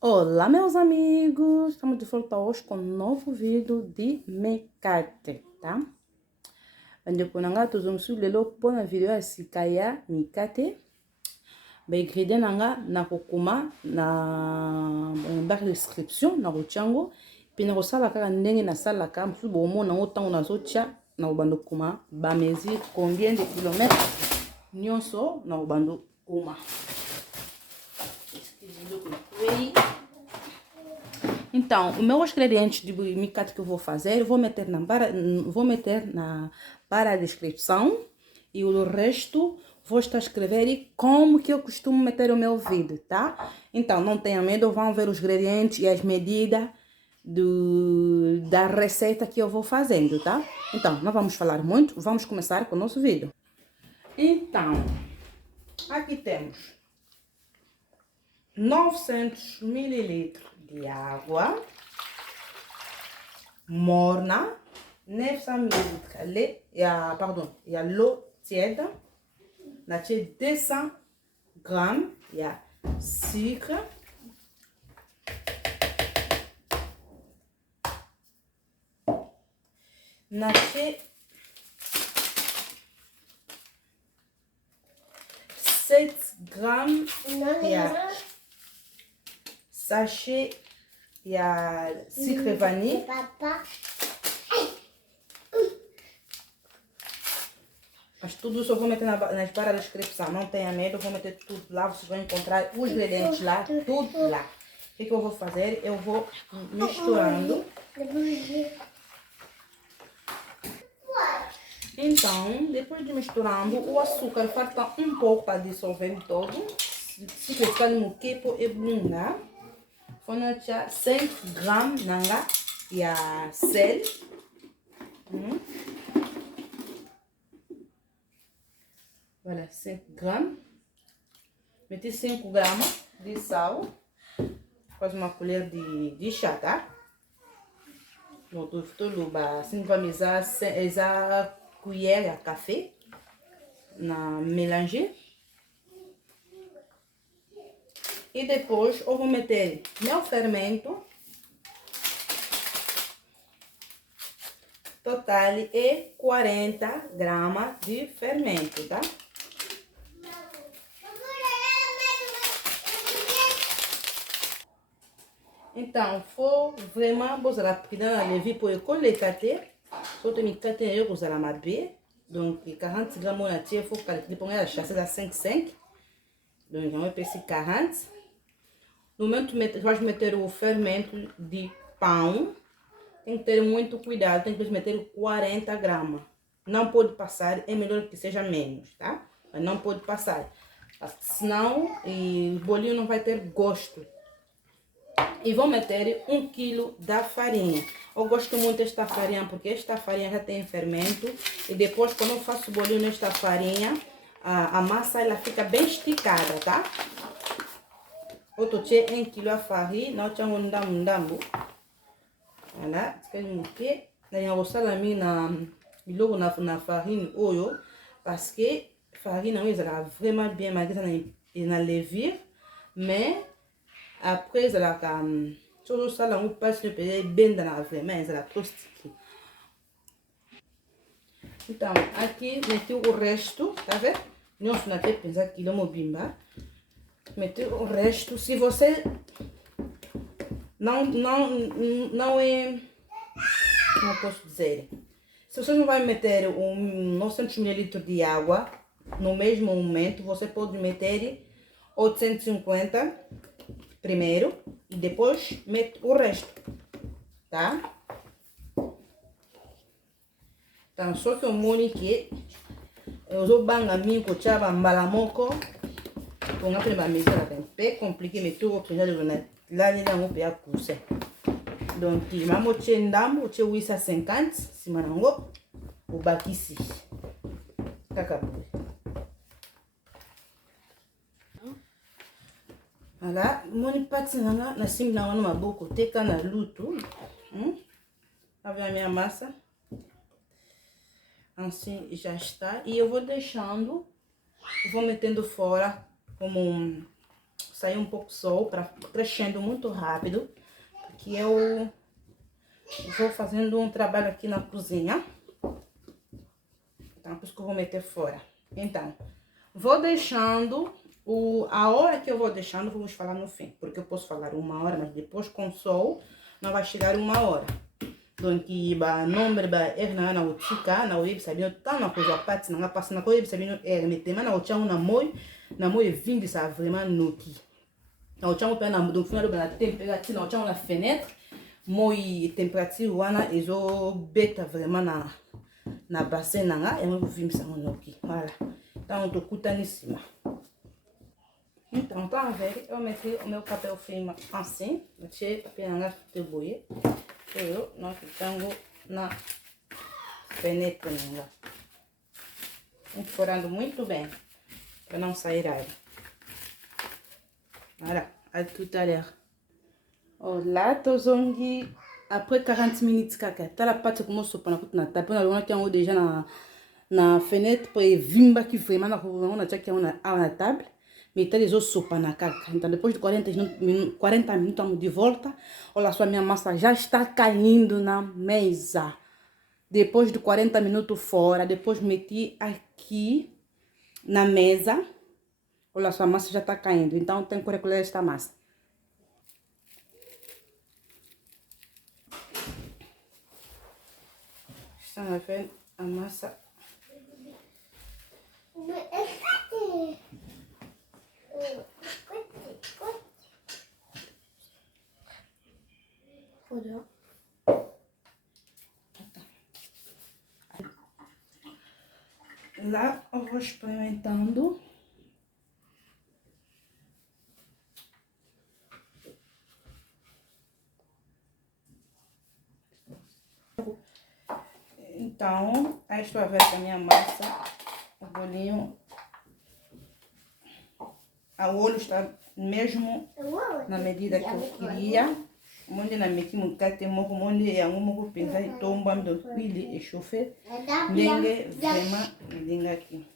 Olá, meus amigos! Estamos de volta hoje com um novo vídeo de make-up, tá? Ndeko nanga tozomusu lelo pona video ya sika ya mikate. Ba ingrédients nanga nakokoma na barre de description na kochango. Puis na kosala kaka ndenge na salaka musu bomona ngo tango nazotia na kobando koma ba mesure combien de kilomètres nyonso na kobando koma. Então, os meus ingredientes de micate que eu vou fazer, eu vou meter na para a descrição e o resto vou estar a escrever como que eu costumo meter o meu vídeo, tá? Então, não tenha medo, vão ver os ingredientes e as medidas da receita que eu vou fazendo, tá? Então, não vamos falar muito, vamos começar com o nosso vídeo. Então, aqui temos 900 ml de água morna, 900 ml, il y a l'eau tiède, 200 grammes, il y a sucre, nache 7 grammes, il y a sachet, il y a sucre vanille. Mas tudo isso eu vou meter nas barras da descrição, não tenha medo, eu vou meter tudo lá, vocês vão encontrar os ingredientes lá, tudo lá. O que eu vou fazer? Eu vou misturando. Então, depois de misturando, o açúcar falta um pouco para dissolver todo. Se precisar de muquepo e bunga. Foi 5 grammes nanga, il y a sel. Voilà, 5 grammes. Mettez 5 grammes de sal. Quase uma colher de chá, tá? Tudo assim, vamos usar essa colher de café na mélanger. E depois eu vou meter meu fermento. Total é 40 gramas de fermento, tá? Então, faut vraiment vous rappeler dans la levée pour écoler kate. Surtout ni kate eu vous allez m'abé. Donc 40 grammes on a tiré, faut calculer pour la chasse à 5,5. Donc on va passer 40. No momento vais meter o fermento de pão. Tem que ter muito cuidado, tem que meter 40 gramas. Não pode passar, é melhor que seja menos, tá? Mas não pode passar. Senão o bolinho não vai ter gosto. E vou meter 1 kg da farinha. Eu gosto muito desta farinha porque esta farinha já tem fermento. E depois quando eu faço o bolinho nesta farinha, a massa ela fica bem esticada, tá? Eu tô tirando 1 kg de farinha, não tinha um ndambo. Voilà, c'est que na rosala mi na biloko na farine oyo parce que farine na ezala vraiment bien malgré na levure, mais après ezala ka toujours ça là on passe le pays benda na vraiment ezala trop sticky. Então aqui meti o resto, tá vendo? Não se na tem pensar quilo mobimba. Meti o resto, se você não é, como posso dizer, se você não vai meter 900 ml de água no mesmo momento, você pode meter 850 primeiro e depois mete o resto, tá? Então só que o monique eu uso banga minha cochava mbalamoko com a primeira mesura bem compliqué mais tout au là ni nango pe akuse. Donc mamo ndambo che 850 sima nango ubakisi kaka boye. Voilà, moni pati nanga na simbi na wana maboko teka na lutu. Avec a minha massa. Assim já está. E eu vou deixando, vou metendo fora como sair um pouco sol, para crescendo muito rápido. Porque eu vou fazendo um trabalho aqui na cozinha. Então, por isso que eu vou meter fora. Então, vou deixando a hora que eu vou deixando, vamos falar no fim. Porque eu posso falar 1 hora, mas depois com sol não vai chegar 1 hora. Donc, ba nombre ba erna na utika na web sabino tana ko za parti na passe na ko web sabino metema na ochangu na moi vindi ça vraiment noki. Na ochangu pe na donc fina do na température na ochangu na fenêtre moi température wana ezo beta vraiment na bassin nanga e mo vindi ça noki. Voilà. Então to kutani cima. Então, tá vendo? Eu meti o meu papel filme assim, meti papel nanga de boie. Eu não fico na penetra, enforando muito bem para não sair água. Voilà, à tout à l'heure. Olá, tozongi après 40 minutes kaka. Tá la pâte como sopa na kutna tape na lona tiango déjà na fenêtre pour vimba que vraiment na tchaki na table. Metade de sopa na caca. Então, depois de 40 minutos, estamos de volta. Olha só, minha massa já está caindo na mesa. Depois de 40 minutos fora, depois meti aqui na mesa. Olha só, a massa já está caindo. Então, tem que recolher esta massa. Estão vendo a massa? Lá eu vou experimentando. Então, aí estou a ver a minha massa, o bolinho. O olho está mesmo na medida que eu queria. Onde na meti mukate moko onde yango moko penza itomba ndo huile échauffée ndenge vraiment ndengaki.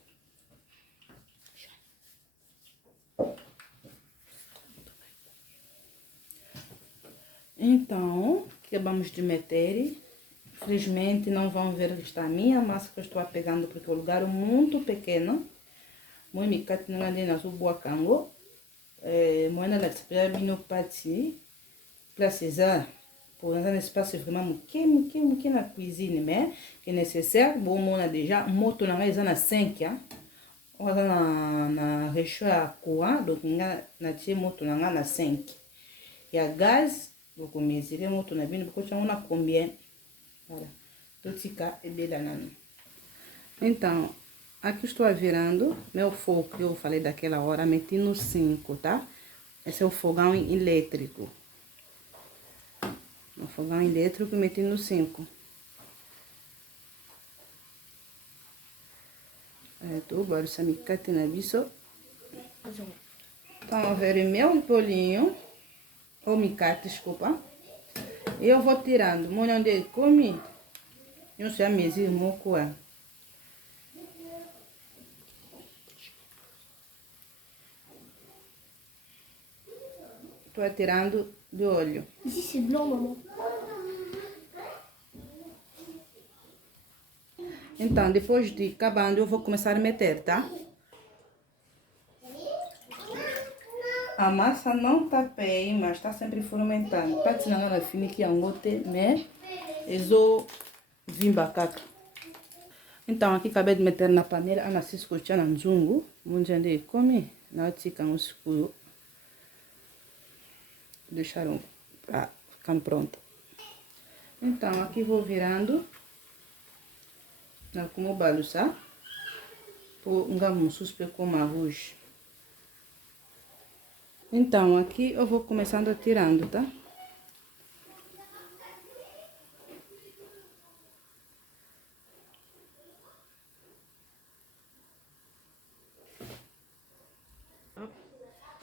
Então, acabamos de meter. Infelizmente não vão ver que está a minha massa que eu estou pegando porque o lugar é muito pequeno. Moi mikate não ande na subua kango. Moi na la bino pati. Place ça pour un espace vraiment muke na cuisine mais que é nécessaire. Bon, on a déjà moto na eza na 5 hein. On a na réchaud à courant donc na tie moto na 5. E a gaz vou mesurer moto na bino porque on a combien. Voilà. Totika e bela nano. Então, aqui estou virando meu fogo que eu falei daquela hora, meti no 5, tá? Esse é o fogão elétrico. O fogão elétrico meti no 5. Tô bora essa micate na biso. Então, a ver meu bolinho, ou micate, desculpa. E eu vou tirando, molho onde ele come. Eu sei a mesinha moco é. Tô tirando do olho. Ici c'est blanc, maman. Então, depois de acabando, eu vou começar a meter, tá? A massa não tá bem, mas tá sempre fermentando. Pode não na fini que angote, né? Ezo vimba caca. Então, aqui acabei de meter na panela, ana se escutar na nzungu, munjande come, na tika no escuro. Deixaram para ficar pronto. Então, aqui vou virando na como baluça por um suspe com arroz. Então, aqui eu vou começando a tirando, tá?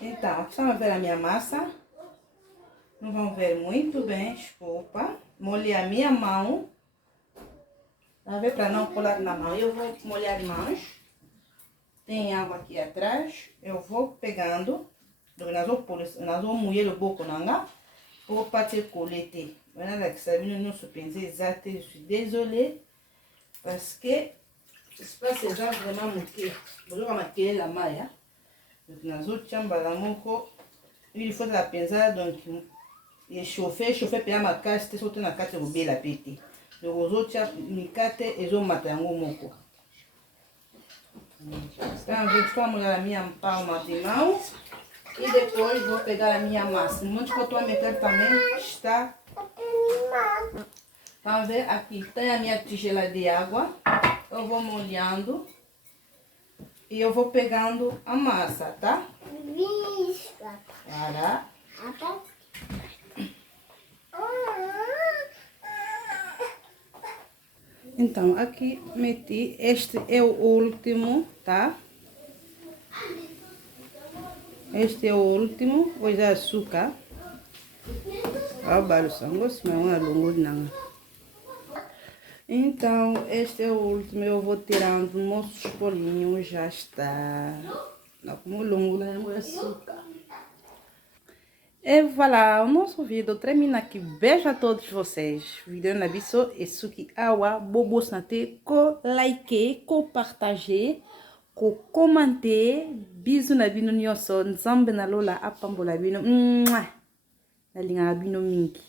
Então, aqui estão a ver a minha massa. Não vão ver muito bem, desculpa. Molhei a minha mão. Tá vendo? Para não colar na mão. Eu vou molhar as mãos. Tem água aqui atrás. Eu vou pegando nazo mouiller le boko nanga pour pas te coller te. Maintenant la kisabino nous se penser exact, je suis désolée parce que espace est vraiment moqué. Bonjour à maquiller la maille. Donc nazo tiamba la moko. Il faut la penser donc et chauffer pe ma casse te sauter na carte robé la pété. Donc aux autres ni carte et zo matango moko. Então, vamos a minha palma de mão e depois vou pegar a minha massa. Muito que eu estou a meter também está. Vamos ver, aqui tem a minha tigela de água. Eu vou molhando e eu vou pegando a massa, tá? Para. Então, aqui meti, este é o último, tá? Este é o último, hoje é açúcar. Olha o barulho, se não é longo, não. Então, este é o último, eu vou tirando nossos bolinhos, já está. Não, como longo, não é açúcar. E voilà, o nosso vídeo termina aqui. Beijo a todos vocês. Vídeo na biso e suki awa bobo santé ko like, ko partager, ko commenter. Bisous na bino nyonso. Nzambe na lola apambola bino. Na linga bino mingi.